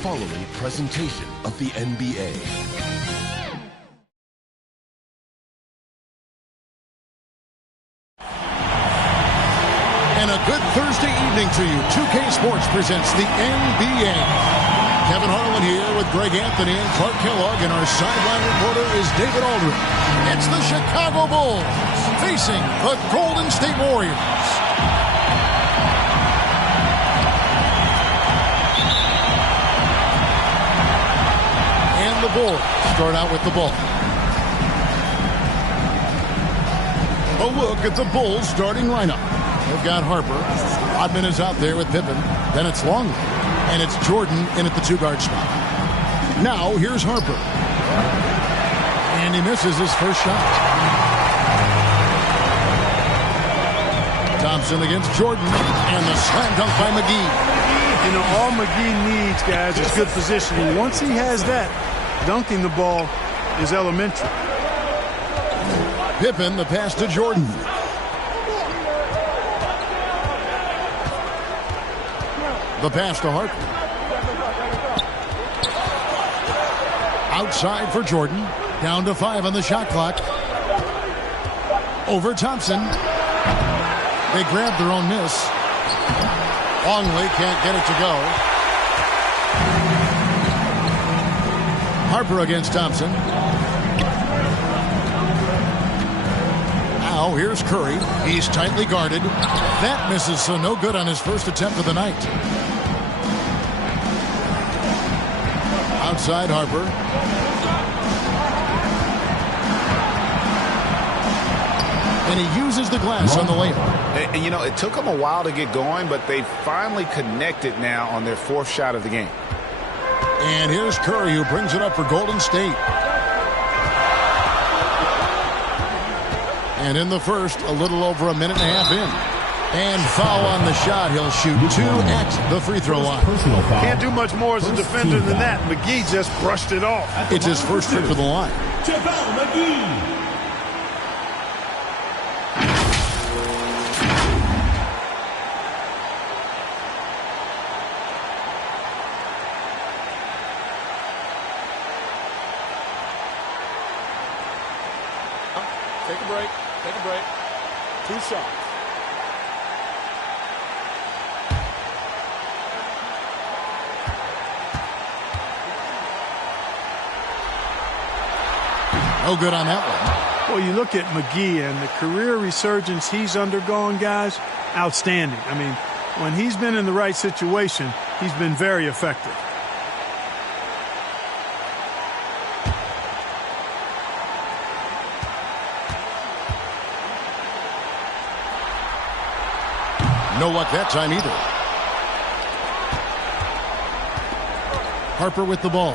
following presentation of the NBA. And a good Thursday evening to you. 2K Sports presents the NBA. Kevin Harlan here with Greg Anthony and Clark Kellogg, and our sideline reporter is David Aldridge. It's the Chicago Bulls facing the Golden State Warriors. And the Bulls start out with the ball. A look at the Bulls starting lineup. They've got Harper. Rodman is out there with Pippen. Then it's Longley. And it's Jordan in at the two-guard spot. Now, here's Harper. And he misses his first shot. Thompson against Jordan. And the slam dunk by McGee. You know, all McGee needs, guys, is good positioning. Once he has that, dunking the ball is elementary. Pippen, the pass to Jordan. The pass to Harper. Outside for Jordan. Down to 5 on the shot clock. Over Thompson. They grab their own miss. Longley can't get it to go. Harper against Thompson. Now here's Curry. He's tightly guarded. That misses, so no good on his first attempt of the night. Outside Harper. And he uses the glass on the layup. And, you know, it took them a while to get going, but they finally connected now on their fourth shot of the game. And here's Curry, who brings it up for Golden State. And in the first, a little over a minute and a half in. And foul on the shot. He'll shoot 2 at the free throw line. Can't do much more as a defender than that. McGee just brushed it off. It's his first trip to the line. JaVale McGee. Take a break. Take a break. 2 shots. No good on that one. Well, you look at McGee and the career resurgence he's undergone, guys, outstanding. I mean, when he's been in the right situation, he's been very effective. No luck that time either. Harper with the ball.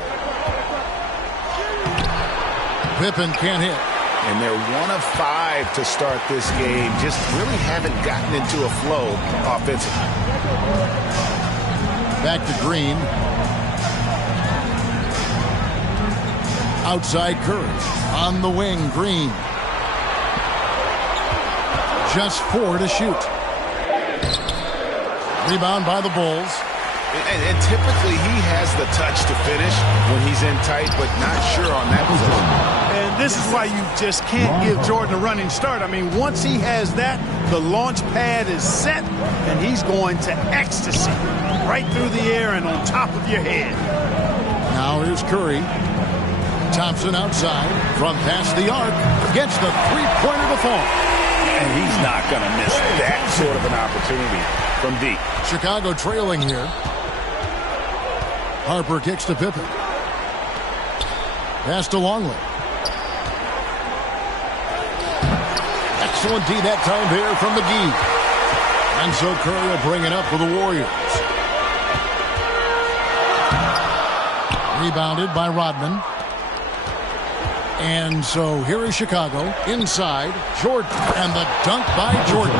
Pippen can't hit. And they're 1 of 5 to start this game. Just really haven't gotten into a flow offensively. Back to Green. Outside Curry. On the wing, Green. Just 4 to shoot. Rebound by the Bulls. And typically he has the touch to finish when he's in tight, but not sure on that position. And this is why you just can't give Jordan a running start. I mean, once he has that, the launch pad is set, and he's going to ecstasy right through the air and on top of your head. Now here's Curry. Thompson outside from past the arc. Gets the three-pointer to fall. And he's not going to miss that sort of an opportunity from deep. Chicago trailing here. Harper kicks to Pippen. Pass to Longley. Excellent D that time there from McGee. And so Curry will bring it up for the Warriors. Rebounded by Rodman. And so here is Chicago. Inside, Jordan. And the dunk by Jordan.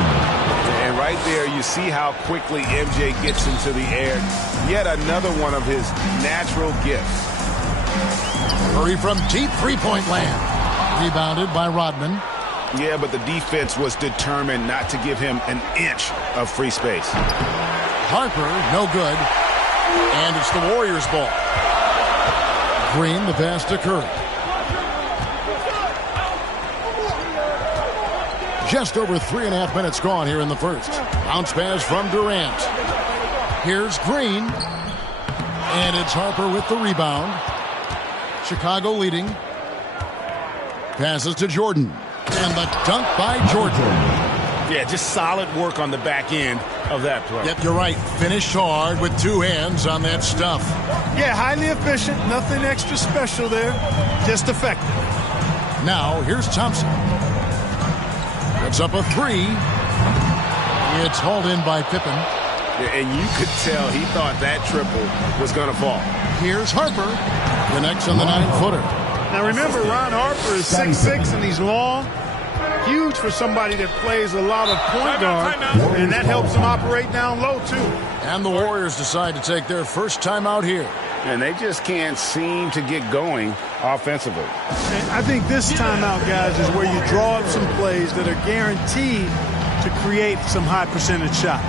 And right there, you see how quickly MJ gets into the air. Yet another one of his natural gifts. Curry from deep three-point land. Rebounded by Rodman. Yeah, but the defense was determined not to give him an inch of free space. Harper, no good. And it's the Warriors' ball. Green, the pass to Curry. Just over 3.5 minutes gone here in the first. Bounce pass from Durant. Here's Green. And it's Harper with the rebound. Chicago leading. Passes to Jordan. And the dunk by Jordan. Yeah, just solid work on the back end of that play. Yep, you're right. Finished hard with two hands on that stuff. Yeah, highly efficient. Nothing extra special there. Just effective. Now, here's Thompson. Puts up a three. It's hauled in by Pippen. Yeah, and you could tell he thought that triple was going to fall. Here's Harper. Connects on the 9-footer. Now remember, Ron Harper is 6'6", and he's long. Huge for somebody that plays a lot of point guard, and that helps him operate down low, too. And the Warriors decide to take their first time out here. And they just can't seem to get going offensively. And I think this timeout, guys, is where you draw up some plays that are guaranteed to create some high percentage shots.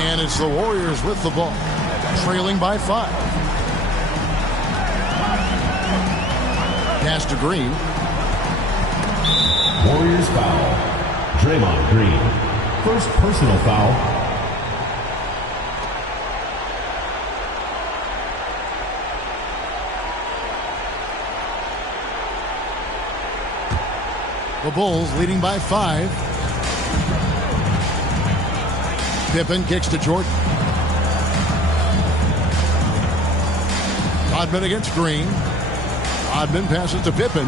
And it's the Warriors with the ball, trailing by 5. Pass to Green. Warriors foul. Draymond Green. First personal foul. The Bulls leading by 5. Pippen kicks to Jordan. Rodman against Green. Rodman passes to Pippen.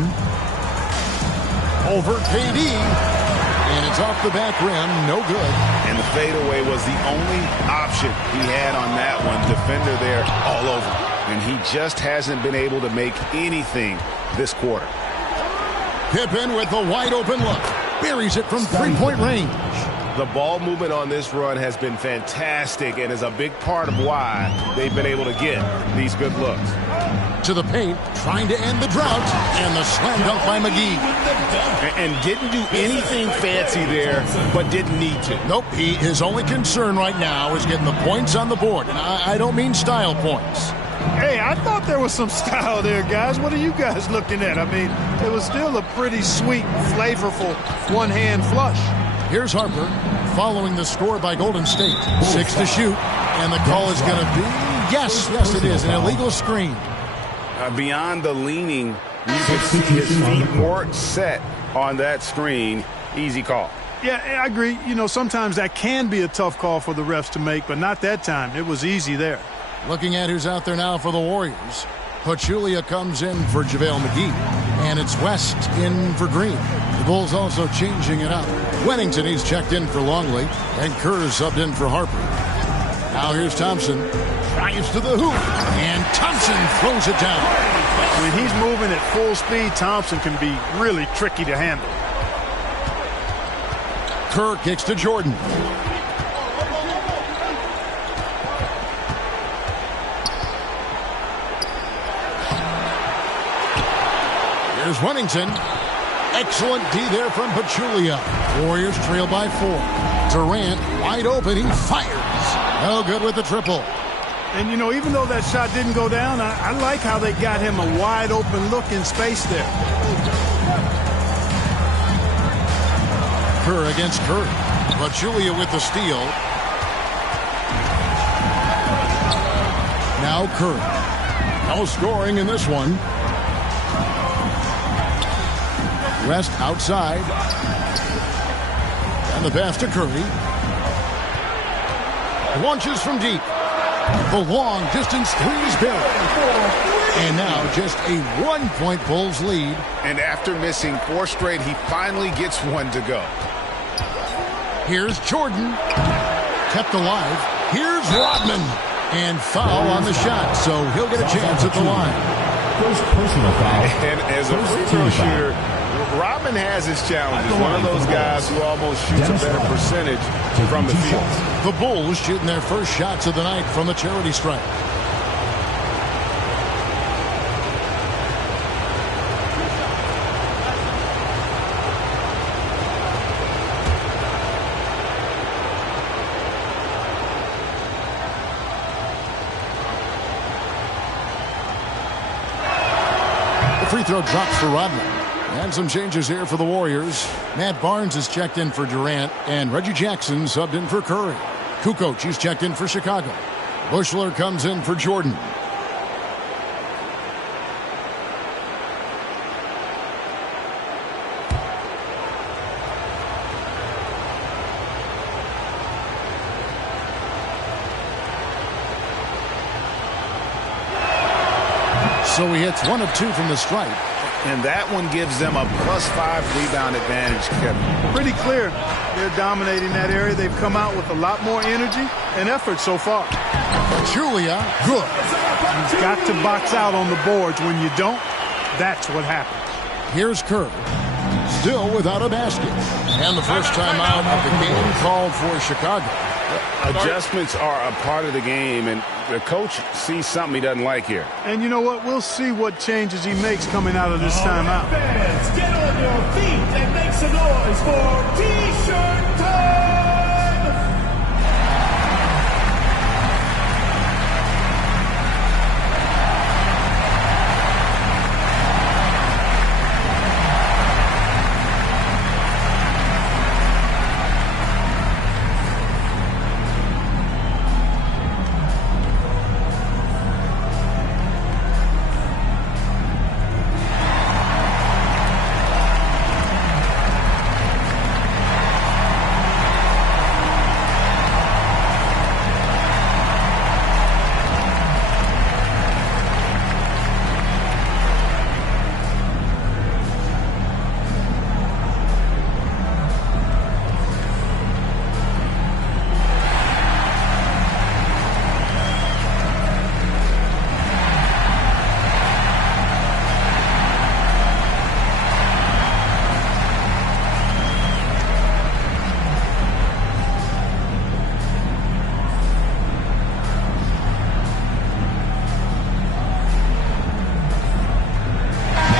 Over KD. And it's off the back rim. No good. And the fadeaway was the only option he had on that one. Defender there all over. And he just hasn't been able to make anything this quarter. Pippen with the wide open look. Buries it from three-point range. The ball movement on this run has been fantastic and is a big part of why they've been able to get these good looks. To the paint, trying to end the drought, and the slam dunk by McGee. And didn't do anything fancy there, but didn't need to. Nope, his only concern right now is getting the points on the board. And I don't mean style points. Hey, I thought there was some style there, guys. What are you guys looking at? I mean, it was still a pretty sweet, flavorful one-hand flush. Here's Harper following the score by Golden State. 6 to shoot, and the call is going to be, yes, it is, an illegal screen. Beyond the leaning, you can see his feet weren't set on that screen. Easy call. Yeah, I agree. You know, sometimes that can be a tough call for the refs to make, but not that time. It was easy there. Looking at who's out there now for the Warriors. Pachulia comes in for JaVale McGee, and it's West in for Green. The Bulls also changing it up. Wennington, he's checked in for Longley, and Kerr subbed in for Harper. Now here's Thompson. Drives to the hoop, and Thompson throws it down. When he's moving at full speed, Thompson can be really tricky to handle. Kerr kicks to Jordan. Here's Wennington. Excellent D there from Pachulia. Warriors trail by 4. Durant wide open. He fires. No good with the triple. And, you know, even though that shot didn't go down, I like how they got him a wide open look in space there. Kerr against Curry. Pachulia with the steal. Now Curry. No scoring in this one. West outside. And the pass to Curry. Launches from deep. The long distance three is buried. And now just a 1-point Bulls lead. And after missing 4 straight, he finally gets one to go. Here's Jordan. Kept alive. Here's Rodman. And foul on the shot, so he'll get a chance at the line. First personal foul. And as a free throw shooter, Rodman has his challenges. One of those guys who almost shoots a better percentage from the field. The Bulls shooting their first shots of the night from the charity stripe. Free throw drops for Rodman. And some changes here for the Warriors. Matt Barnes is checked in for Durant, and Reggie Jackson subbed in for Curry. Kukoc is checked in for Chicago. Bushler comes in for Jordan. So he hits 1 of 2 from the stripe. And that one gives them a +5 rebound advantage, Kevin. Pretty clear. They're dominating that area. They've come out with a lot more energy and effort so far. Julia, good. You've got to box out on the boards. When you don't, that's what happens. Here's Kerr. Still without a basket. And the first time out of the game called for Chicago. Adjustments are a part of the game, and the coach sees something he doesn't like here. And you know what? We'll see what changes he makes coming out of this timeout. Fans, get on your feet and make some noise for T-shirt time!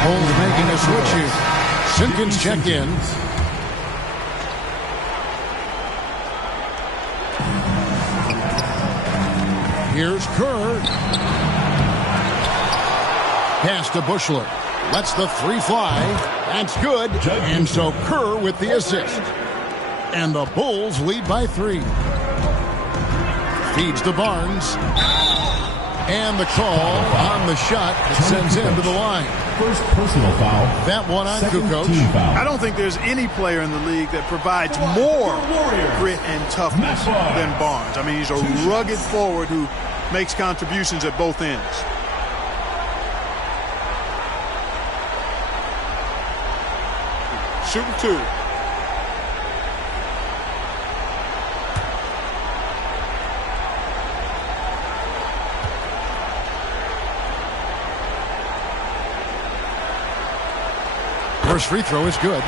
Bulls making a switch here. Simpkins checked in. Here's Kerr. Pass to Bushler. Lets the three fly. That's good. And so Kerr with the assist. And the Bulls lead by 3. Feeds to Barnes. And the call on the shot that sends him to the line. First personal foul. That one on Kukoc. I don't think there's any player in the league that provides more grit and toughness than Barnes. I mean, he's a rugged forward who makes contributions at both ends. Shooting 2. First free throw is good.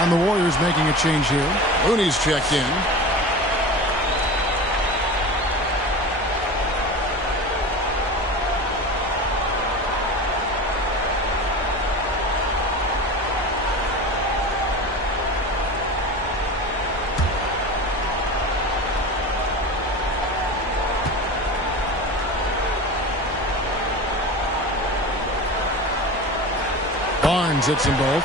And the Warriors making a change here. Looney's checked in. Barnes hits them both.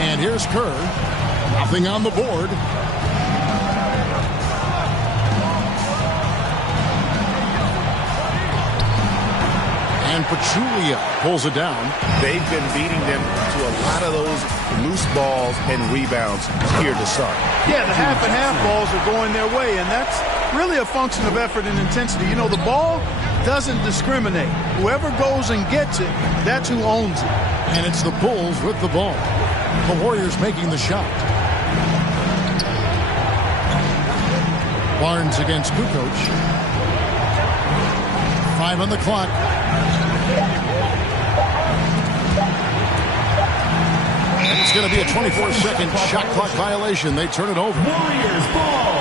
And here's Kerr. Nothing on the board. And Pachulia pulls it down. They've been beating them to a lot of those loose balls and rebounds here to start. Yeah, the half and half balls are going their way, and that's really a function of effort and intensity. You know, the ball doesn't discriminate. Whoever goes and gets it, that's who owns it. And it's the Bulls with the ball. The Warriors making the shot. Barnes against Kukoc. 5 on the clock. And it's going to be a 24-second shot clock violation. They turn it over. Warriors ball.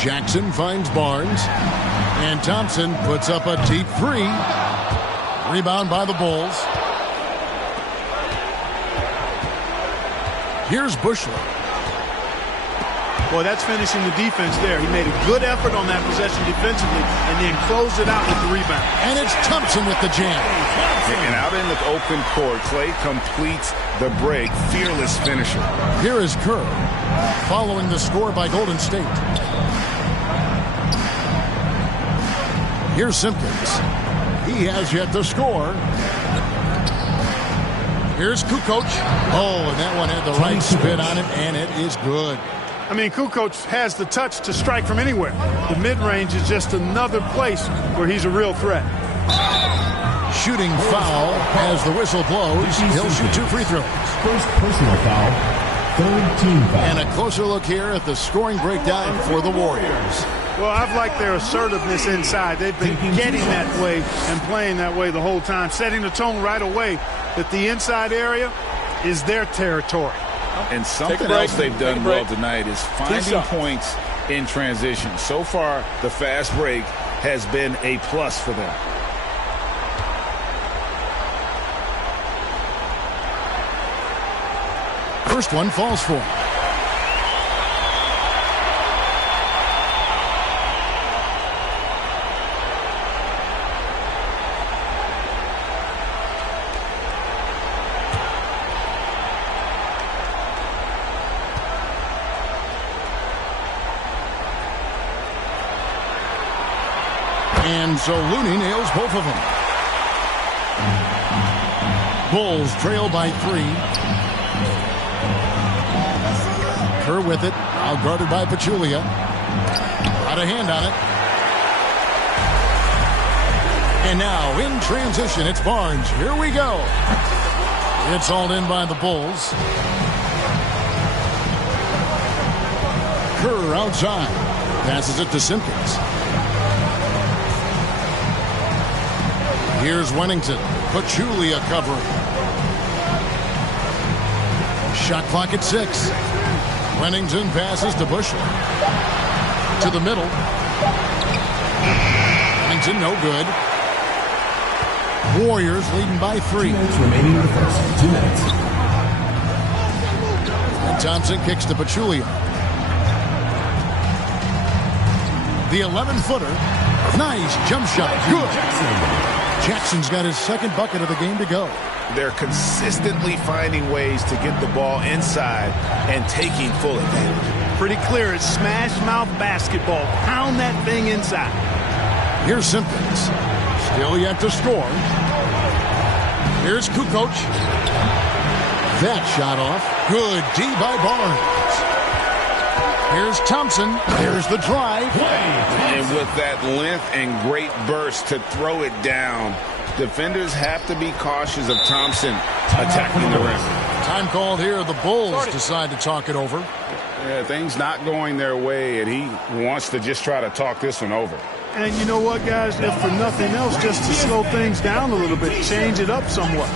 Jackson finds Barnes. And Thompson puts up a deep three. Rebound by the Bulls. Here's Bushler. Boy, that's finishing the defense there. He made a good effort on that possession defensively and then closed it out with the rebound. And it's Thompson with the jam. And out in the open court, Clay completes the break. Fearless finisher. Here is Kerr, following the score by Golden State. Here's Simpkins. He has yet to score. Here's Kukoc. Oh, and that one had the right spin on it, and it is good. I mean, Kukoc has the touch to strike from anywhere. The mid-range is just another place where he's a real threat. Shooting foul as the whistle blows. He'll shoot 2 free throws. First personal foul. Third team foul. And a closer look here at the scoring breakdown for the Warriors. Well, I've liked their assertiveness inside. They've been getting that way and playing that way the whole time, setting the tone right away that the inside area is their territory. And something else they've done well tonight is finding points in transition. So far, the fast break has been a plus for them. First one falls for him. And so Looney nails both of them. Bulls trail by 3. Kerr with it. Out guarded by Pachulia. Got a hand on it. And now in transition, it's Barnes. Here we go. It's hauled in by the Bulls. Kerr outside. Passes it to Simpkins. Here's Wennington. Pachulia covering. Shot clock at 6. Wennington passes to Bushler. To the middle. Wennington no good. Warriors leading by 3. 2 minutes remaining in the first. 2 minutes. And Thompson kicks to Pachulia. The 11-footer. Nice jump shot. Good. Jackson's got his second bucket of the game to go. They're consistently finding ways to get the ball inside and taking full advantage. Pretty clear. It's smash mouth basketball. Pound that thing inside. Here's Simpkins. Still yet to score. Here's Kukoc. That shot off. Good D by Barnes. Here's Thompson. There's the drive. And with that length and great burst to throw it down, defenders have to be cautious of Thompson attacking the rim. Time called here. The Bulls decide to talk it over. Yeah, things not going their way, and he wants to just try to talk this one over. And you know what, guys? If for nothing else, just to slow things down a little bit, change it up somewhat.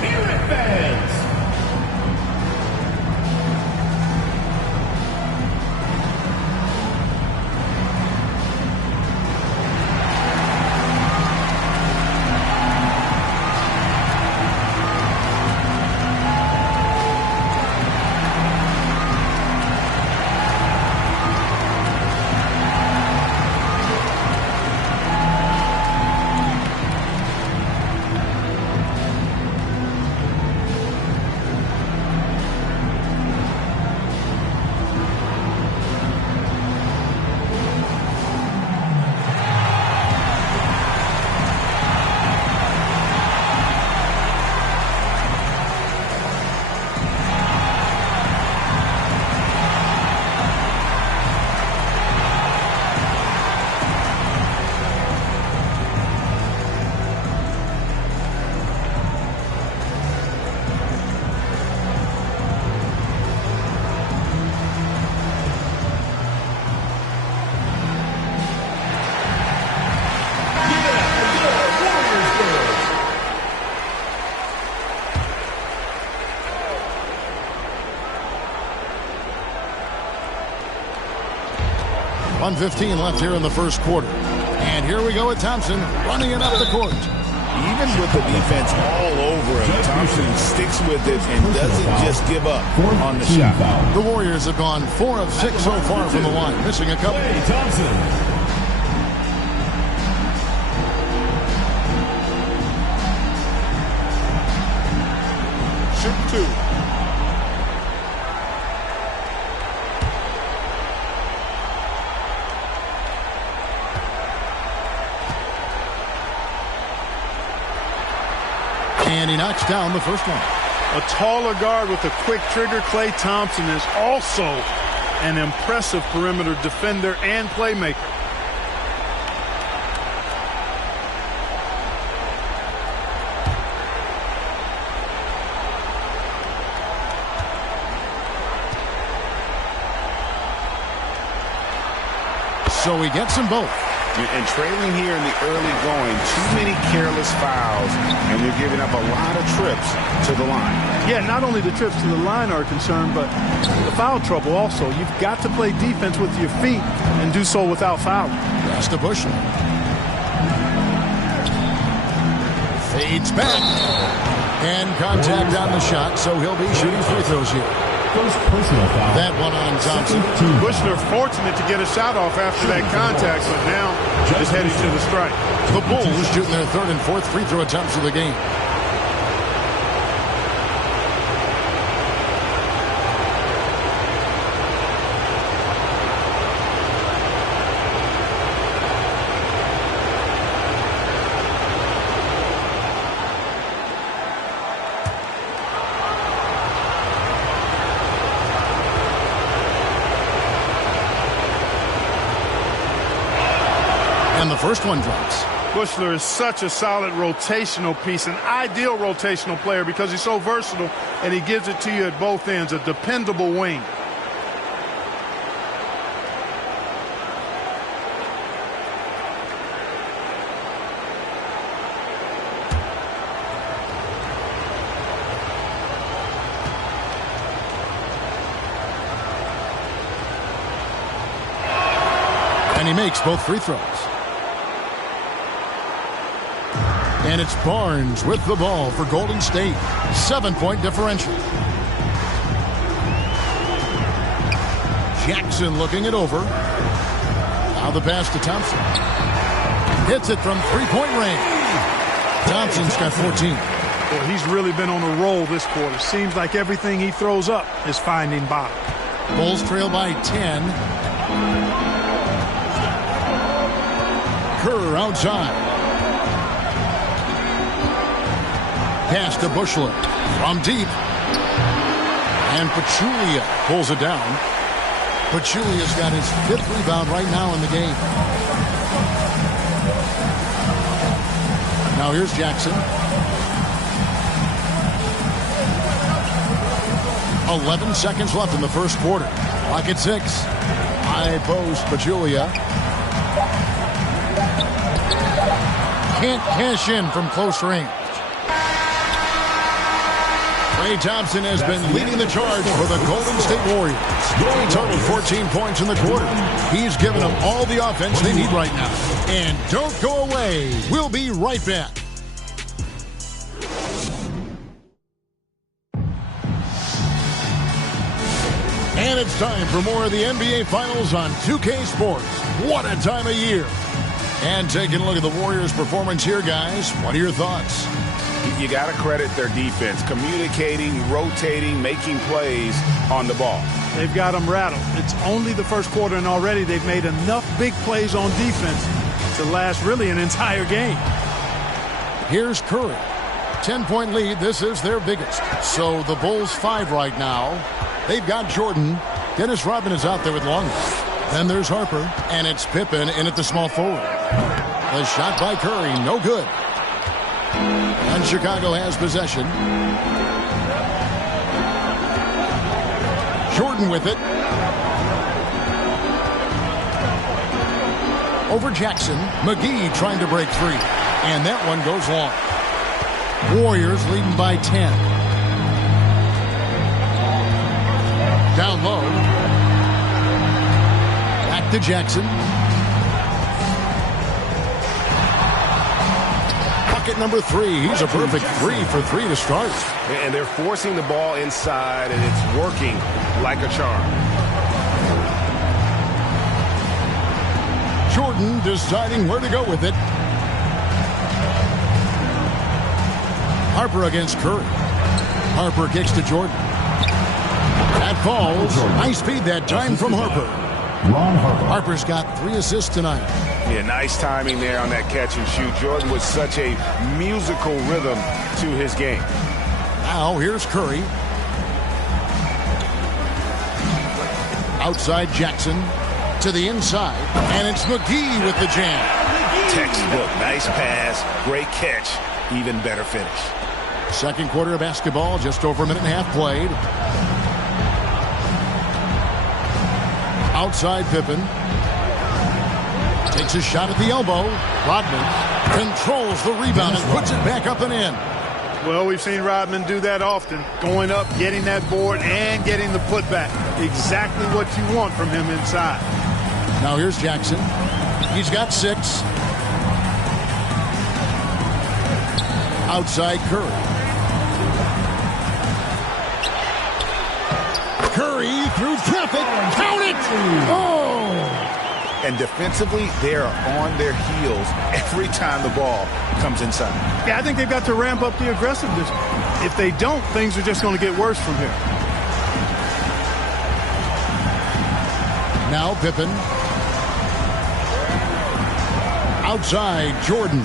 1:15 left here in the first quarter. And here we go with Thompson running it up the court. Even with the defense all over him, Thompson sticks with it and doesn't just give up on the shot. The Warriors have gone 4 of 6 so far from the line, missing a couple. Klay Thompson. Shoot 2. And he knocks down the first one. A taller guard with a quick trigger. Klay Thompson is also an impressive perimeter defender and playmaker. So he gets them both. And trailing here in the early going, too many careless fouls, and they're giving up a lot of trips to the line. Yeah, not only the trips to the line are a concern, but the foul trouble also. You've got to play defense with your feet and do so without fouling. Pass to Bushler. Fades back. And contact on the shot, so he'll be shooting free throws here. First personal foul. That one on Thompson. Bushler fortunate to get a shot off after that contact, but now just heading to the strike. The Bulls shooting their third and fourth free throw attempts of the game. And the first one drops. Bushler is such a solid rotational piece, an ideal rotational player because he's so versatile and he gives it to you at both ends, a dependable wing. And he makes both free throws. And it's Barnes with the ball for Golden State. 7-point differential. Jackson looking it over. Now the pass to Thompson. Hits it from three-point range. Thompson's got 14. Well, he's really been on a roll this quarter. Seems like everything he throws up is finding bottom. Bulls trail by 10. Kerr outside. Pass to Bushler from deep. And Pachulia pulls it down. Pachulia's got his 5th rebound right now in the game. Now here's Jackson. 11 seconds left in the first quarter. Clock at 6. High post, Pachulia. Can't cash in from close range. Klay Thompson has been leading the charge for the Golden State Warriors. He totaled 14 points in the quarter. He's given them all the offense they need right now. And don't go away. We'll be right back. And it's time for more of the NBA Finals on 2K Sports. What a time of year. And taking a look at the Warriors' performance here, guys. What are your thoughts? You got to credit their defense, communicating, rotating, making plays on the ball. They've got them rattled. It's only the first quarter, and already they've made enough big plays on defense to last really an entire game. Here's Curry. 10-point lead. This is their biggest. So the Bulls 5 right now. They've got Jordan. Dennis Rodman is out there with Longley. Then there's Harper, and it's Pippen in at the small forward. The shot by Curry, no good. And Chicago has possession. Jordan with it. Over Jackson. McGee trying to break free. And that one goes long. Warriors leading by 10. Down low. Back to Jackson. Bucket number 3. He's a perfect 3 for 3 to start. And they're forcing the ball inside, and it's working like a charm. Jordan deciding where to go with it. Harper against Curry. Harper kicks to Jordan. That falls. Nice feed that time from Harper. Ron Harper. Harper's got 3 assists tonight. Yeah, nice timing there on that catch and shoot. Jordan with such a musical rhythm to his game. Now here's Curry. Outside Jackson to the inside. And it's McGee with the jam. Textbook. Nice pass. Great catch. Even better finish. Second quarter of basketball. Just over a minute and a half played. Outside Pippen. Takes a shot at the elbow. Rodman controls the rebound and puts it back up and in. Well, we've seen Rodman do that often. Going up, getting that board, and getting the putback. Exactly what you want from him inside. Now here's Jackson. He's got 6. Outside Curry. Curry through traffic. Count it! Oh! And defensively, they are on their heels every time the ball comes inside. Yeah, I think they've got to ramp up the aggressiveness. If they don't, things are just going to get worse from here. Now Pippen. Outside Jordan.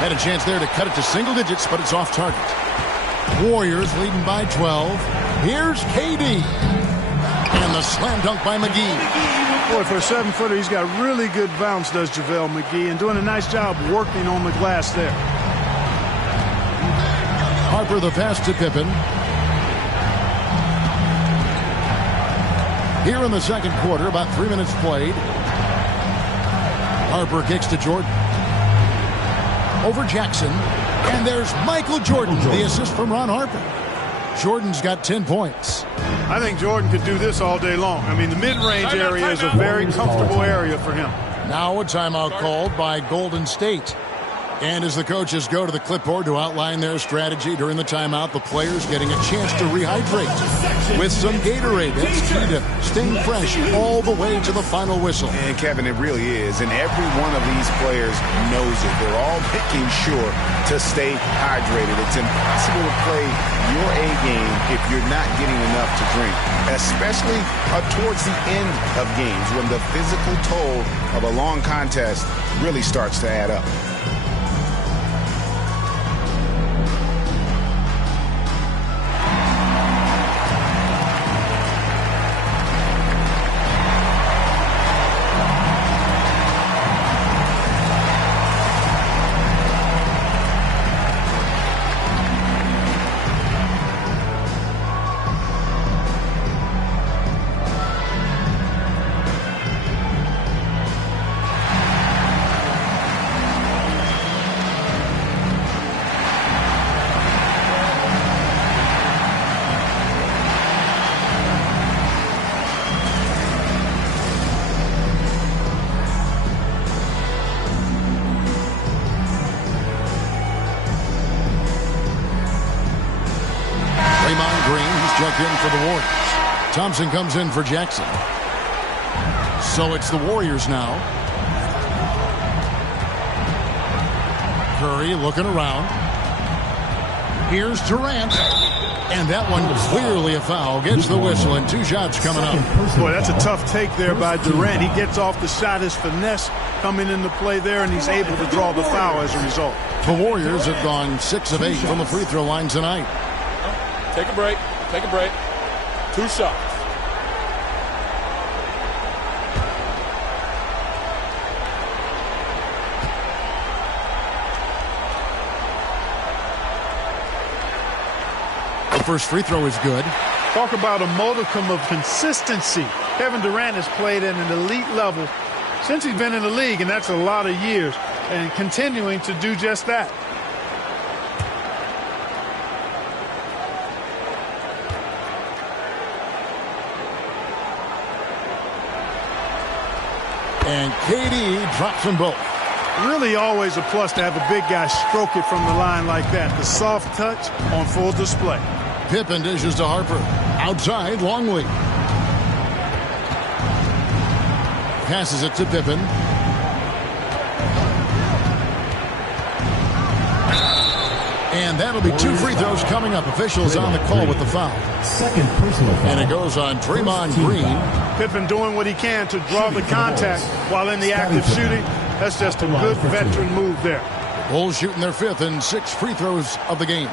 Had a chance there to cut it to single digits, but it's off target. Warriors leading by 12. Here's KD. And the slam dunk by McGee. Boy, for a 7-footer, he's got really good bounce, does JaVale McGee, and doing a nice job working on the glass there. Harper the pass to Pippen. Here in the second quarter, about 3 minutes played. Harper kicks to Jordan. Over Jackson. And there's Michael Jordan, the assist from Ron Harper. Jordan's got 10 points. I think Jordan could do this all day long. I mean, the mid-range area is a very comfortable area for him. Now a timeout called by Golden State. And as the coaches go to the clipboard to outline their strategy during the timeout, the players getting a chance to rehydrate with some Gatorade. That's key to staying fresh all the way to the final whistle. And Kevin, it really is. And every one of these players knows it. They're all making sure to stay hydrated. It's impossible to play your A game if you're not getting enough to drink, especially towards the end of games when the physical toll of a long contest really starts to add up. In for the Warriors. Thompson comes in for Jackson. So it's the Warriors now. Curry looking around. Here's Durant. And that one clearly a foul. Gets the whistle and 2 shots coming up. Boy, that's a tough take there by Durant. He gets off the shot. His finesse coming into play there, and he's able to draw the foul as a result. The Warriors have gone 6 of 8 from the free throw line tonight. Take a break. Take a break. 2 shots. The first free throw is good. Talk about a modicum of consistency. Kevin Durant has played at an elite level since he's been in the league, and that's a lot of years, and continuing to do just that. And KD drops them both. Really always a plus to have a big guy stroke it from the line like that. The soft touch on full display. Pippen dishes to Harper. Outside, Longley. Passes it to Pippen. And that'll be 2 free throws coming up. Officials on the call with the foul. Second personal foul. And it goes on Draymond Green. Pippen doing what he can to draw the contact while in the act of shooting. That's just a good veteran move there. Bulls shooting their 5th and 6 free throws of the game.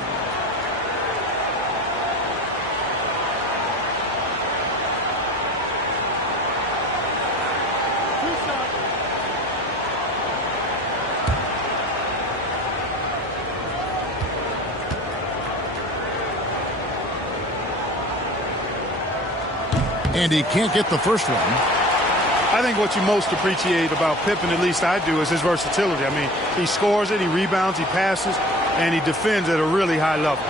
And he can't get the first one. I think what you most appreciate about Pippen, at least I do, is his versatility. I mean, he scores it, he rebounds, he passes, and he defends at a really high level.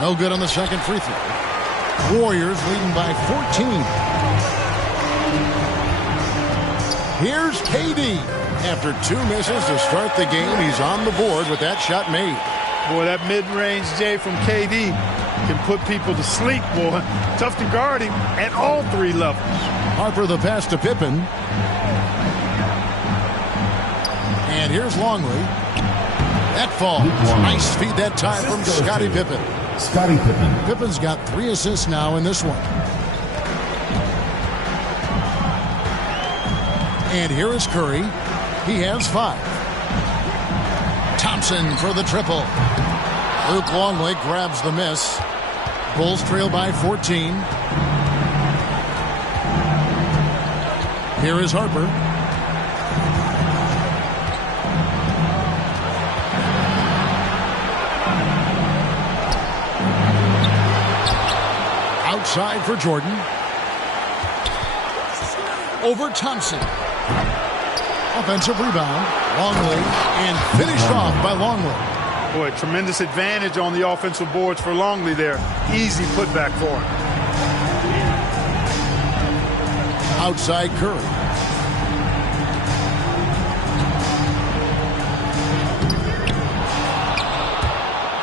No good on the second free throw. Warriors leading by 14. Here's KD. After 2 misses to start the game, he's on the board with that shot made. Boy, that mid-range J from KD can put people to sleep, boy. Tough to guard him at all 3 levels. Harper the pass to Pippen. And here's Longley. That falls. Nice feed that time from Scottie Pippen. Scottie Pippen. Pippen's got 3 assists now in this one. And here is Curry. He has 5. Thompson for the triple. Luke Longley grabs the miss. Bulls trail by 14. Here is Harper. Outside for Jordan. Over Thompson. Offensive rebound. Longley. And finished off by Longley. Boy, tremendous advantage on the offensive boards for Longley there. Easy putback for him. Outside Curry.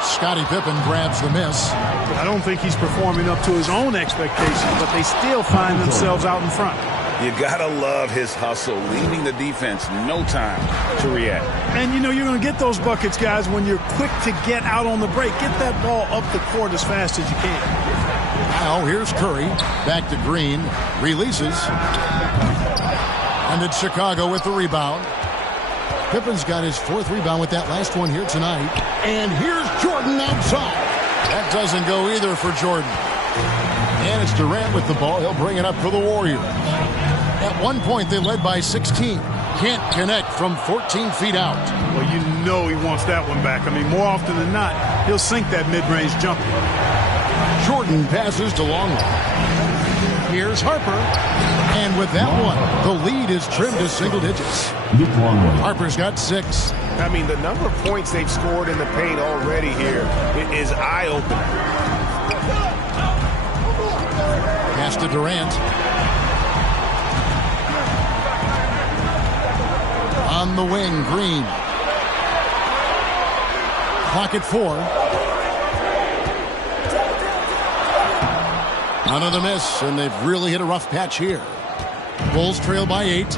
Scottie Pippen grabs the miss. I don't think he's performing up to his own expectations, but they still find themselves out in front. You gotta love his hustle, leaving the defense no time to react. And you know you're going to get those buckets, guys, when you're quick to get out on the break. Get that ball up the court as fast as you can. Now here's Curry. Back to Green. Releases. And it's Chicago with the rebound. Pippen's got his 4th rebound with that last one here tonight. And here's Jordan outside. That doesn't go either for Jordan. And it's Durant with the ball. He'll bring it up for the Warriors. At one point, they led by 16. Can't connect from 14 feet out. Well, you know he wants that one back. I mean, more often than not, he'll sink that mid-range jumper. Jordan passes to Longley. Here's Harper. And with that one, the lead is trimmed to single digits. Harper's got 6. I mean, the number of points they've scored in the paint already here is eye-opening. Pass to Durant. On the wing, Green. Clock at 4. Another miss, and they've really hit a rough patch here. Bulls trail by 8.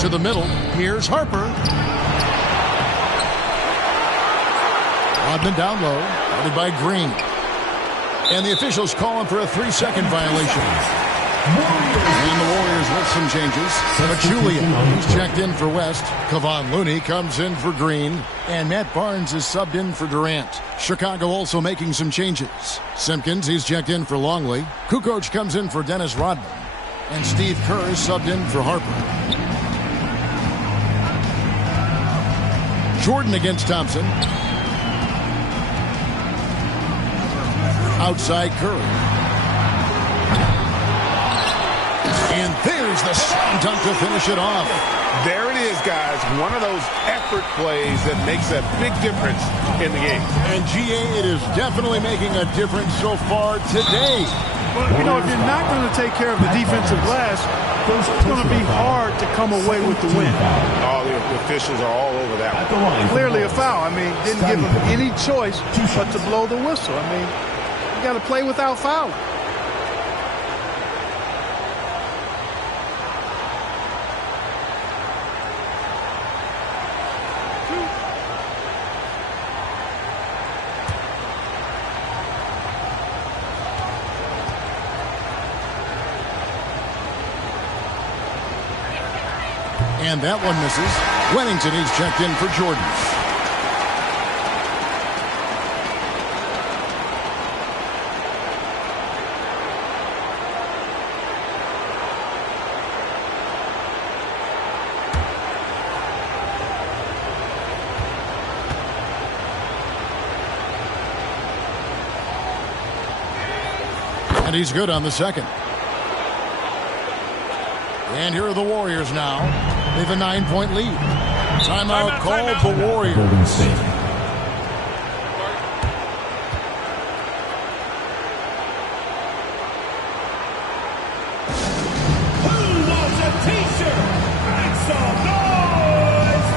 To the middle, here's Harper. Rodman down low, guarded by Green. And the officials calling for a 3-second violation. And the Warriors with some changes. Pachulia, who's checked in for West. Kevon Looney comes in for Green. And Matt Barnes is subbed in for Durant. Chicago also making some changes. Simpkins, he's checked in for Longley. Kukoc comes in for Dennis Rodman. And Steve Kerr is subbed in for Harper. Jordan against Thompson. Outside Curry. And there's the slam slam dunk to finish it off. There it is, guys. One of those effort plays that makes a big difference in the game. And GA, it is definitely making a difference so far today. Well, you know, if you're not going to take care of the defensive glass, it's going to be hard to come away with the win. Oh, the officials are all over that one. Clearly a foul. I mean, didn't give them any choice but to blow the whistle. I mean, you got to play without fouling. And that one misses. Wennington is checked in for Jordan. And he's good on the second. And here are the Warriors now. They have a 9-point lead. Timeout called the Warriors. Golden State. Who wants a t-shirt? Make some noise!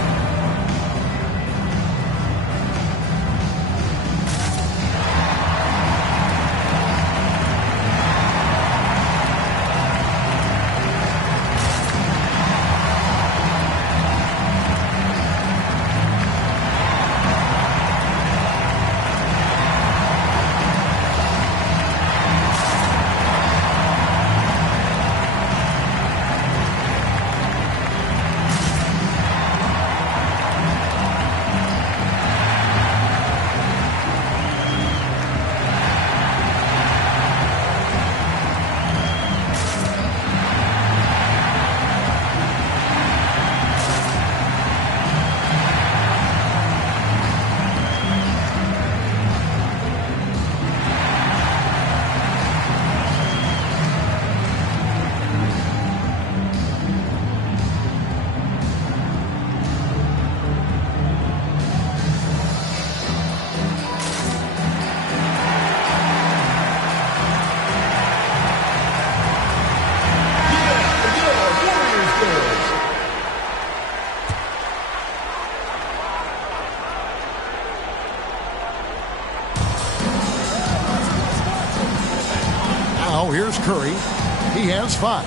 Now here's Curry. He has 5.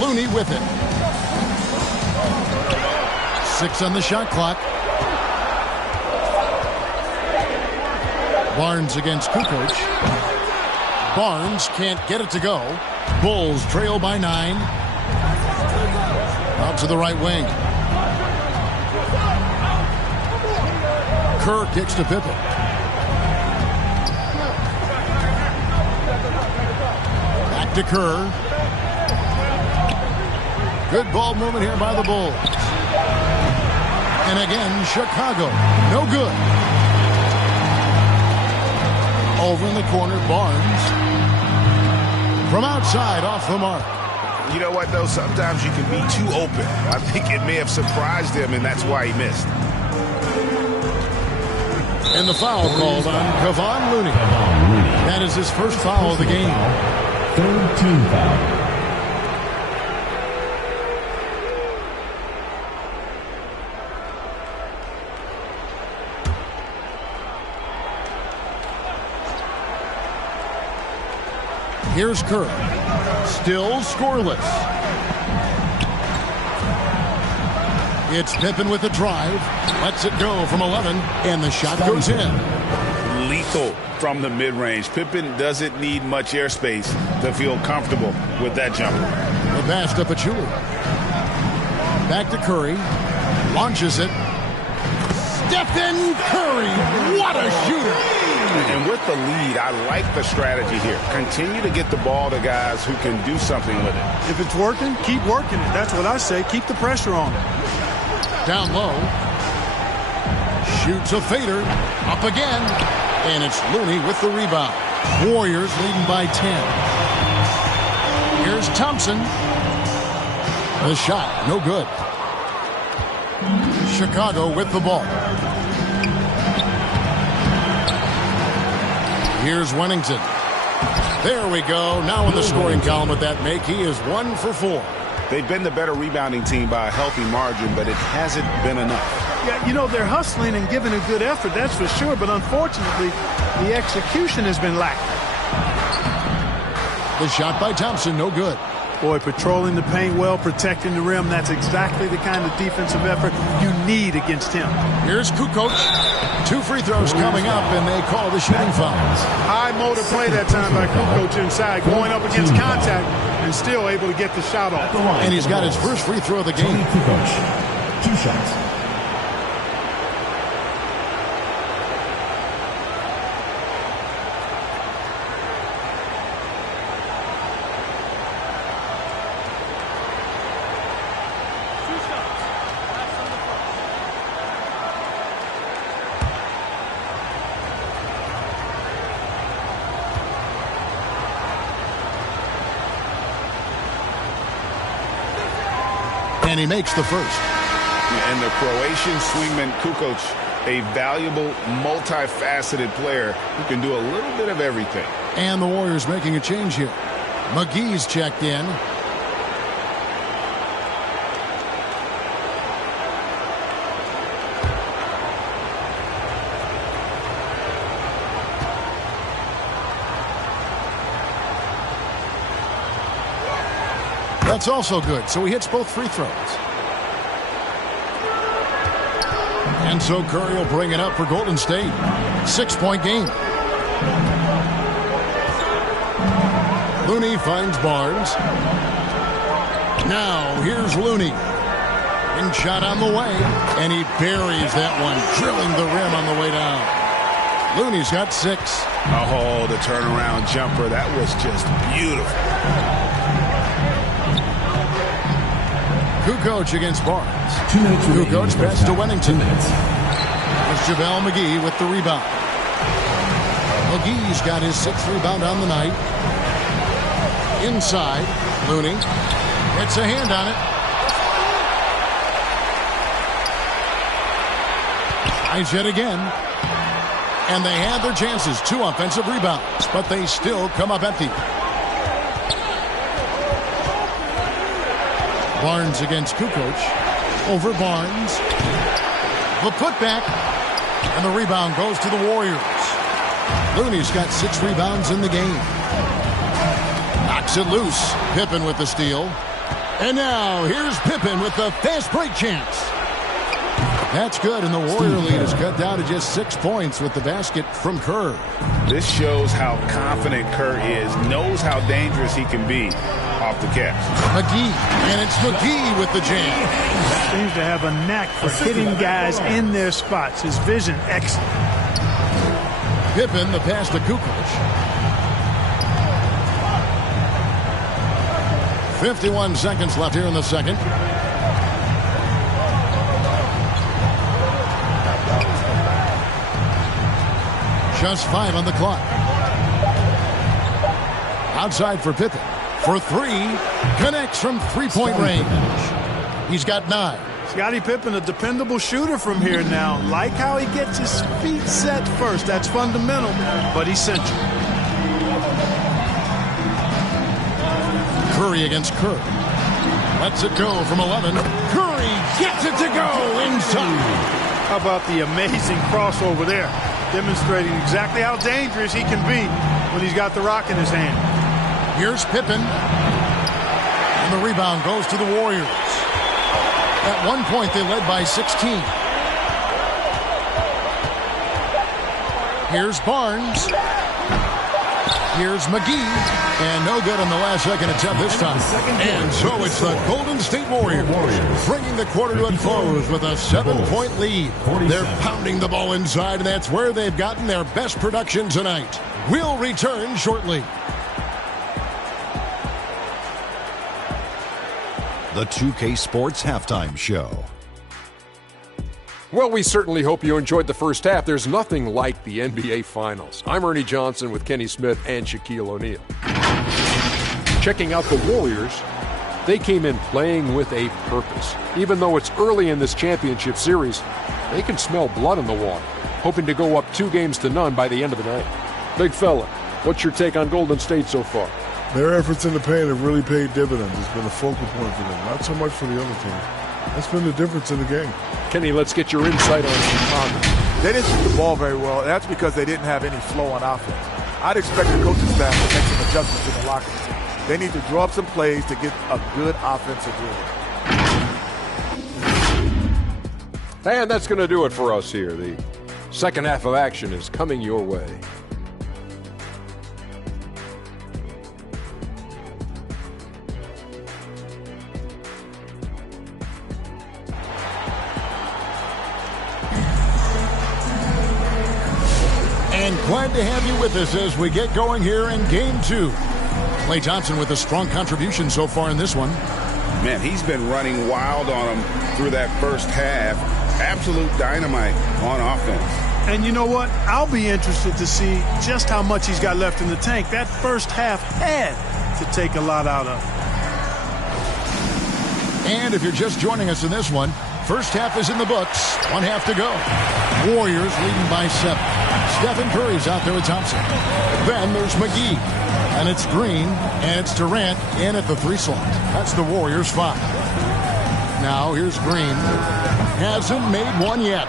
Looney with it. 6 on the shot clock. Barnes against Kukoc. Barnes can't get it to go. Bulls trail by 9. Out to the right wing. Kerr kicks to Pippen. Back to Kerr. Good ball movement here by the Bulls. And again, Chicago. No good. Over in the corner, Barnes. From outside, off the mark. You know what, though? Sometimes you can be too open. I think it may have surprised him, and that's why he missed. And the foul called on Kevon Looney. That is his first foul of the game. Third team foul. Here's Kerr. Still scoreless. It's Pippen with the drive. Lets it go from 11. And the shot goes in. Lethal from the mid-range. Pippen doesn't need much airspace to feel comfortable with that jumper. The pass to Pachulia. Back to Curry. Launches it. Stephen Curry. What a shooter. And with the lead, I like the strategy here. Continue to get the ball to guys who can do something with it. If it's working, keep working it. That's what I say. Keep the pressure on it. Down low. Shoots a fader. Up again. And it's Looney with the rebound. Warriors leading by 10. Thompson. The shot, no good. Chicago with the ball. Here's Wennington. There we go. Now in the scoring column with that make, he is 1 for 4. They've been the better rebounding team by a healthy margin, but it hasn't been enough. Yeah, you know, they're hustling and giving a good effort, that's for sure, but unfortunately, the execution has been lacking. The shot by Thompson, no good. Boy, patrolling the paint well, protecting the rim, that's exactly the kind of defensive effort you need against him. Here's Kukoc. 2 free throws coming up, and they call the shooting foul. High motor play that time by Kukoc inside, going up against contact and still able to get the shot off. And he's got his first free throw of the game. Kukoc, 2 shots. And he makes the first. And the Croatian swingman Kukoc, a valuable, multifaceted player who can do a little bit of everything. And the Warriors making a change here. McGee's checked in. That's also good, so he hits both free throws. And so Curry will bring it up for Golden State. 6-point game. Looney finds Barnes. Now here's Looney. And shot on the way. And he buries that one, drilling the rim on the way down. Looney's got 6. Oh, the turnaround jumper. That was just beautiful. Kukoc against Barnes. 2 minutes remaining. Kukoc pass to Wennington. 2 minutes. It's JaVale McGee with the rebound. McGee's got his 6th rebound on the night. Inside, Looney gets a hand on it. Tries yet again. And they had their chances. 2 offensive rebounds, but they still come up empty. Barnes against Kukoc. Over Barnes. The putback. And the rebound goes to the Warriors. Looney's got 6 rebounds in the game. Knocks it loose. Pippen with the steal. And now here's Pippen with the fast break chance. That's good, and the Warrior lead is cut down to just 6 points with the basket from Kerr. This shows how confident Kerr is, knows how dangerous he can be off the catch. McGee, and it's McGee with the jam. Seems to have a knack for hitting guys in their spots. His vision excellent. Pippen, the pass to Kukoc. 51 seconds left here in the second. Just 5 on the clock. Outside for Pippen. For 3. Connects from 3-point range. He's got 9. Scottie Pippen, a dependable shooter from here now. Like how he gets his feet set first. That's fundamental, but essential. Curry against Kerr. Lets it go from 11. Curry gets it to go inside. How about the amazing crossover there? Demonstrating exactly how dangerous he can be when he's got the rock in his hand. Here's Pippen. And the rebound goes to the Warriors. At one point, they led by 16. Here's Barnes. Here's McGee. And no good on the last second attempt this time. And so it's the Golden State Warriors bringing the quarter to a close with a 7-point lead. They're pounding the ball inside, and that's where they've gotten their best production tonight. We'll return shortly. The 2K Sports Halftime Show. Well, we certainly hope you enjoyed the first half. There's nothing like the NBA Finals. I'm Ernie Johnson with Kenny Smith and Shaquille O'Neal. checking out the Warriors, they came in playing with a purpose. Even though it's early in this championship series, they can smell blood in the water, hoping to go up 2-0 by the end of the night. Big fella, what's your take on Golden State so far? Their efforts in the paint have really paid dividends. It's been a focal point for them, not so much for the other team. That's been the difference in the game. Kenny, let's get your insight on Chicago. They didn't shoot the ball very well, and that's because they didn't have any flow on offense. I'd expect the coaching staff to make some adjustments in the locker room. They need to draw up some plays to get a good offensive rhythm. And that's going to do it for us here. The second half of action is coming your way. And glad to have you with us as we get going here in Game 2. Klay Thompson with a strong contribution so far in this one. Man, he's been running wild on him through that first half. Absolute dynamite on offense. And you know what? I'll be interested to see just how much he's got left in the tank. That first half had to take a lot out of him. And if you're just joining us in this one, first half is in the books. 1 half to go. Warriors leading by 7. Stephen Curry's out there with Thompson. Then there's McGee. And it's Green, and it's Durant in at the 3 slot. That's the Warriors' 5. Now here's Green. Hasn't made one yet.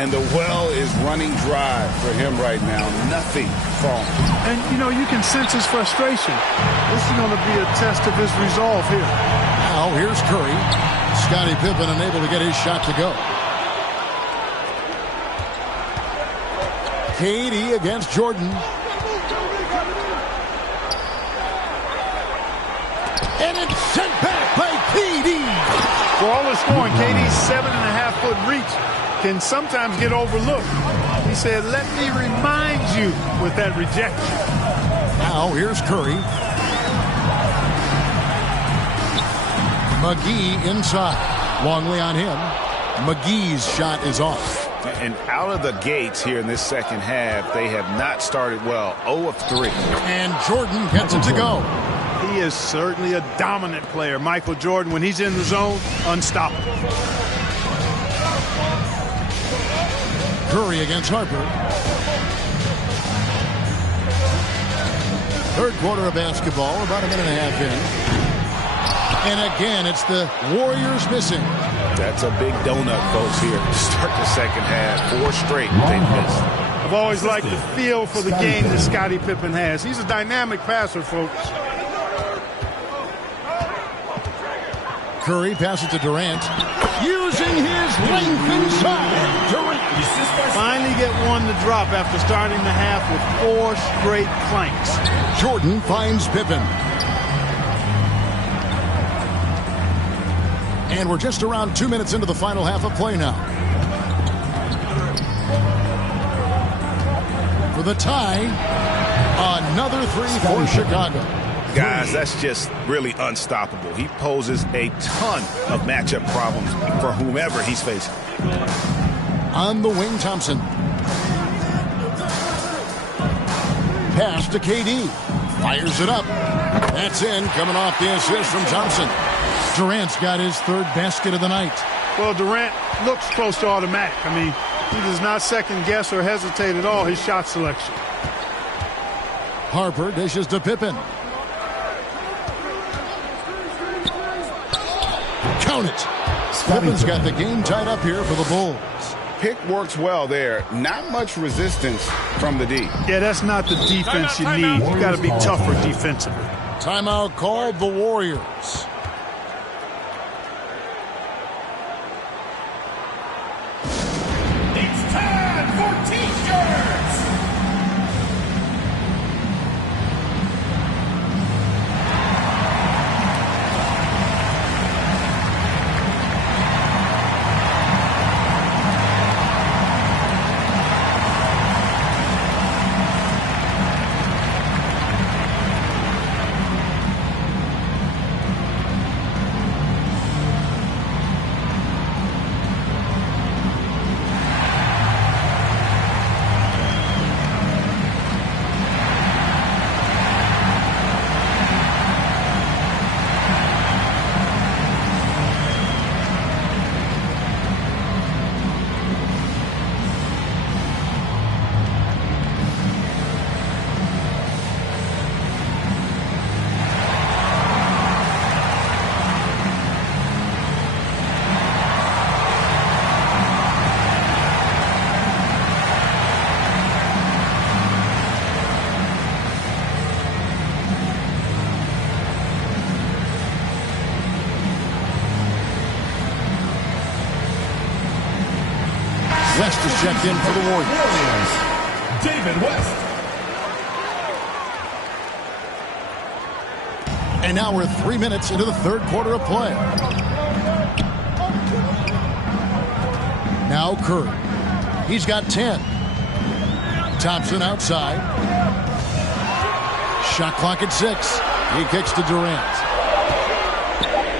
And the well is running dry for him right now. Nothing falling. And, you know, you can sense his frustration. This is going to be a test of his resolve here. Now here's Curry. Scottie Pippen unable to get his shot to go. KD against Jordan. And it's sent back by KD. For all the scoring, KD's 7.5-foot reach can sometimes get overlooked. He said, let me remind you with that rejection. Now here's Curry. McGee inside. Longley on him. McGee's shot is off. And out of the gates here in this second half, they have not started well. 0 of 3. And Jordan gets it to go. He is certainly a dominant player. Michael Jordan, when he's in the zone, unstoppable. Curry against Harper. Third quarter of basketball, about a minute and a half in. And again, it's the Warriors missing. That's a big donut, folks, here to start the second half. 4 straight they missed. I've always liked the feel for the game that Scottie Pippen has. He's a dynamic passer, folks. Curry passes to Durant. Using his length inside. Durant finally get one to drop after starting the half with 4 straight clanks. Jordan finds Pippen. And we're just around 2 minutes into the final half of play now. For the tie, another 3 for Chicago. Guys, that's just really unstoppable. He poses a ton of matchup problems for whomever he's facing. On the wing, Thompson. Pass to KD. Fires it up. That's in, coming off the assist from Thompson. Durant's got his 3rd basket of the night. Well, Durant looks close to automatic. I mean, he does not second guess or hesitate at all his shot selection. Harper dishes to Pippen. Count it. Pippen's got the game tied up here for the Bulls. Pick works well there. Not much resistance from the D. Yeah, that's not the defense you need. You got to be tougher defensively. Timeout called the Warriors. It's time for T-shirts! West is checked in for the Warriors. David West. And now we're 3 minutes into the third quarter of play. Now Curry. He's got 10. Thompson outside. Shot clock at 6. He kicks to Durant.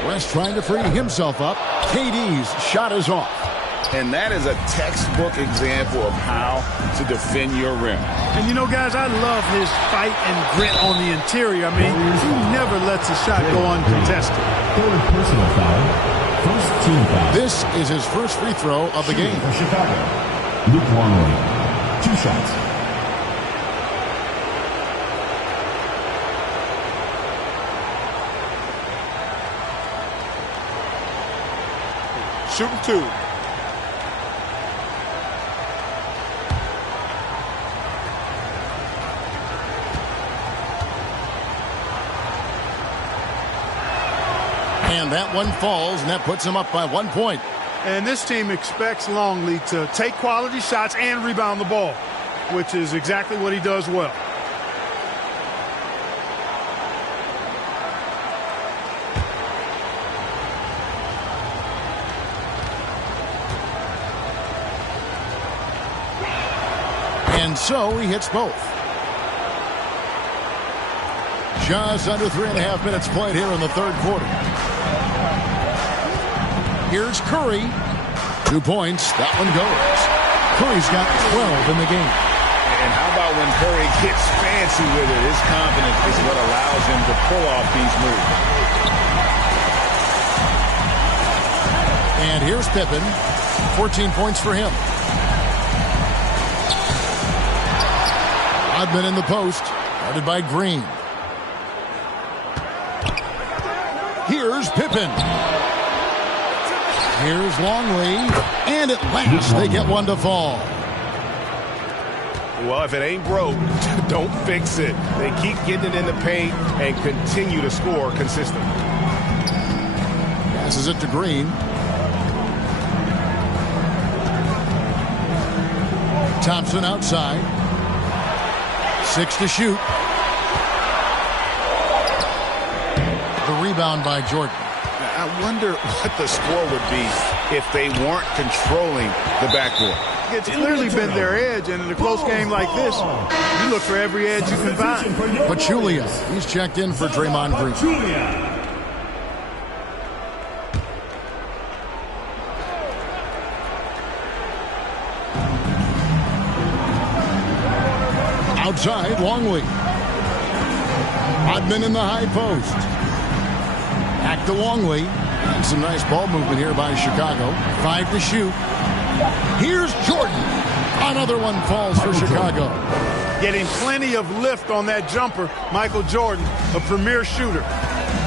West trying to free himself up. KD's shot is off. And that is a textbook example of how to defend your rim. And, you know, guys, I love his fight and grit on the interior. I mean, he never lets a shot go uncontested. Third personal foul. First team foul. This is his first free throw of the game. For Chicago, Luke Longley. 2 shots. Shooting 2. And that one falls, and that puts him up by 1 point. And this team expects Longley to take quality shots and rebound the ball, which is exactly what he does well. And so he hits both. Just under 3.5 minutes played here in the third quarter. Here's Curry. 2 points. That one goes. Curry's got 12 in the game. And how about when Curry gets fancy with it? His confidence is what allows him to pull off these moves. And here's Pippen. 14 points for him. Rodman in the post. Guarded by Green. Here's Pippen. Here's Longley. And at last they get one to fall. Well, if it ain't broke, don't fix it. They keep getting it in the paint and continue to score consistently. Passes it to Green. Thompson outside. 6 to shoot. The rebound by Jordan. I wonder what the score would be if they weren't controlling the backcourt. It's clearly been their edge, and in a close game like this, you look for every edge you can find. Pachulia, he's checked in for Draymond Green. Outside, Longley. Rodman in the high post. Back to Longley. And some nice ball movement here by Chicago. 5 to shoot. Here's Jordan. Another one falls for Chicago. Getting plenty of lift on that jumper. Michael Jordan, a premier shooter.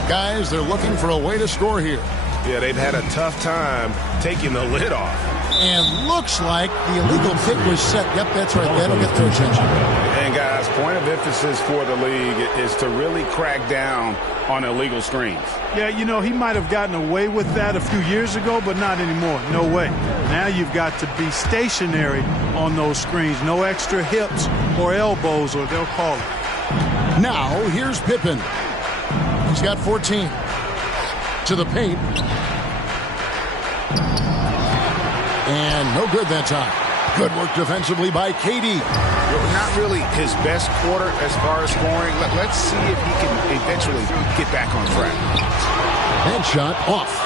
Guys, they're looking for a way to score here. Yeah, they've had a tough time taking the lid off. And looks like the illegal pick was set. Yep, that's right. That'll get their attention. And guys, point of emphasis for the league is to really crack down on illegal screens. Yeah, you know, he might have gotten away with that a few years ago, but not anymore. No way. Now you've got to be stationary on those screens. No extra hips or elbows, or they'll call it. Now, here's Pippen. He's got 14. To the paint. And no good that time. Good work defensively by KD. Not really his best quarter as far as scoring. Let's see if he can eventually get back on track. That shot off.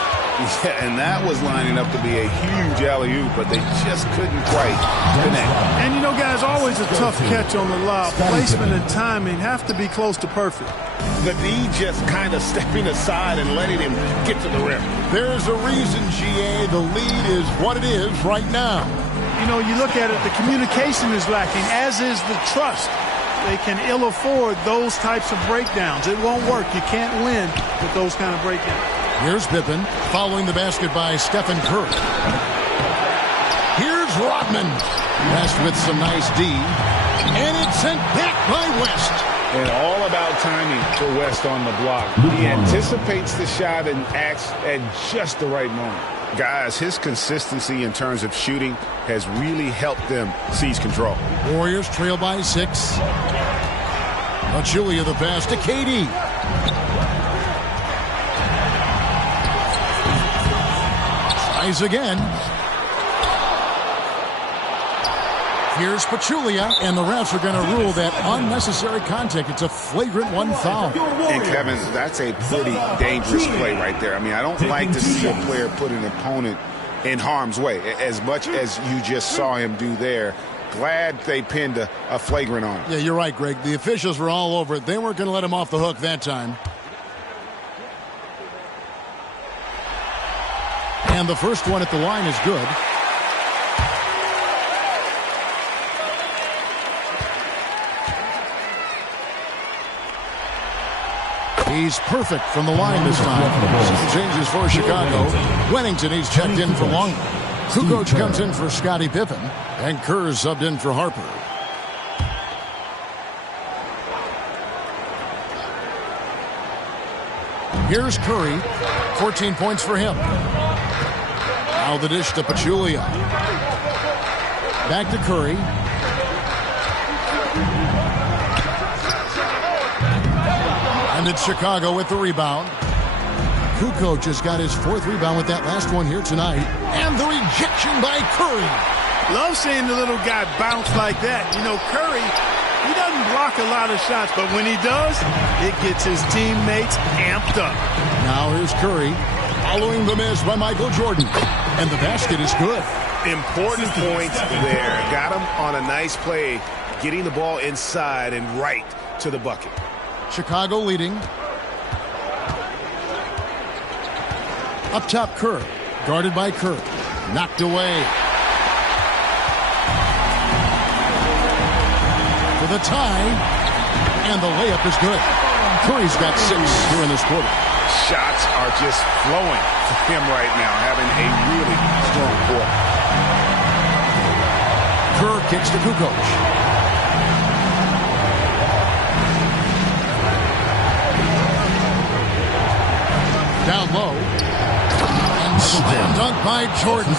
Yeah, and that was lining up to be a huge alley-oop, but they just couldn't quite connect. And, you know, guys, always a tough catch on the lob. Placement and timing have to be close to perfect. The D just kind of stepping aside and letting him get to the rim. There's a reason, GA, the lead is what it is right now. You know, you look at it, the communication is lacking, as is the trust. They can ill afford those types of breakdowns. It won't work. You can't win with those kind of breakdowns. Here's Pippen, following the basket by Stephen Curry. Here's Rodman, passed with some nice D, and it's sent back by West. And all about timing for West on the block. He anticipates the shot and acts at just the right moment. Guys, his consistency in terms of shooting has really helped them seize control. Warriors trail by 6. Pachulia the pass to KD. Tries again. Here's Pachulia, and the refs are going to rule that unnecessary contact. It's a flagrant 1 foul. And, Kevin, that's a pretty dangerous play right there. I mean, I don't like to see a player put an opponent in harm's way, as much as you just saw him do there. Glad they pinned a flagrant on him. Yeah, you're right, Greg. The officials were all over it. They weren't going to let him off the hook that time. And the first one at the line is good. He's perfect from the line this time. Some changes for Chicago. Wennington, he's checked in for Longley. Kukoc comes in for Scottie Pippen. And Kerr subbed in for Harper. Here's Curry. 14 points for him. Now the dish to Pachulia. Back to Curry. And it's Chicago with the rebound. Kukoc has got his 4th rebound with that last one here tonight. And the rejection by Curry. Love seeing the little guy bounce like that. You know, Curry, he doesn't block a lot of shots, but when he does, it gets his teammates amped up. Now here's Curry, following the miss by Michael Jordan. And the basket is good. Important points there. Got him on a nice play, getting the ball inside and right to the bucket. Chicago leading. Up top, Kerr. Guarded by Kerr. Knocked away. For the tie. And the layup is good. Curry's got 6 here in this quarter. Shots are just flowing for him right now, having a really strong quarter. Kerr kicks to Kukoc. Down low. And slam dunk by Jordan.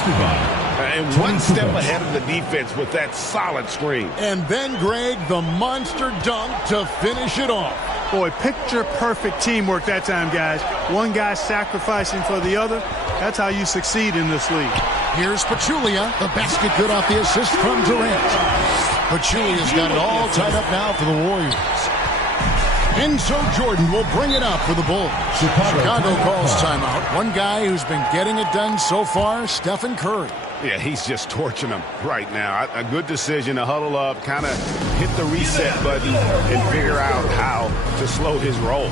And one step ahead of the defense with that solid screen. And then, Greg, the monster dunk to finish it off. Boy, picture-perfect teamwork that time, guys. One guy sacrificing for the other. That's how you succeed in this league. Here's Pachulia. The basket good off the assist from Durant. Pachulia's got it all tied up now for the Warriors. And so Jordan will bring it up for the Bulls. Chicago calls timeout. One guy who's been getting it done so far, Stephen Curry. Yeah, he's just torching them right now. A good decision to huddle up, kind of hit the reset button and figure out how to slow his roll.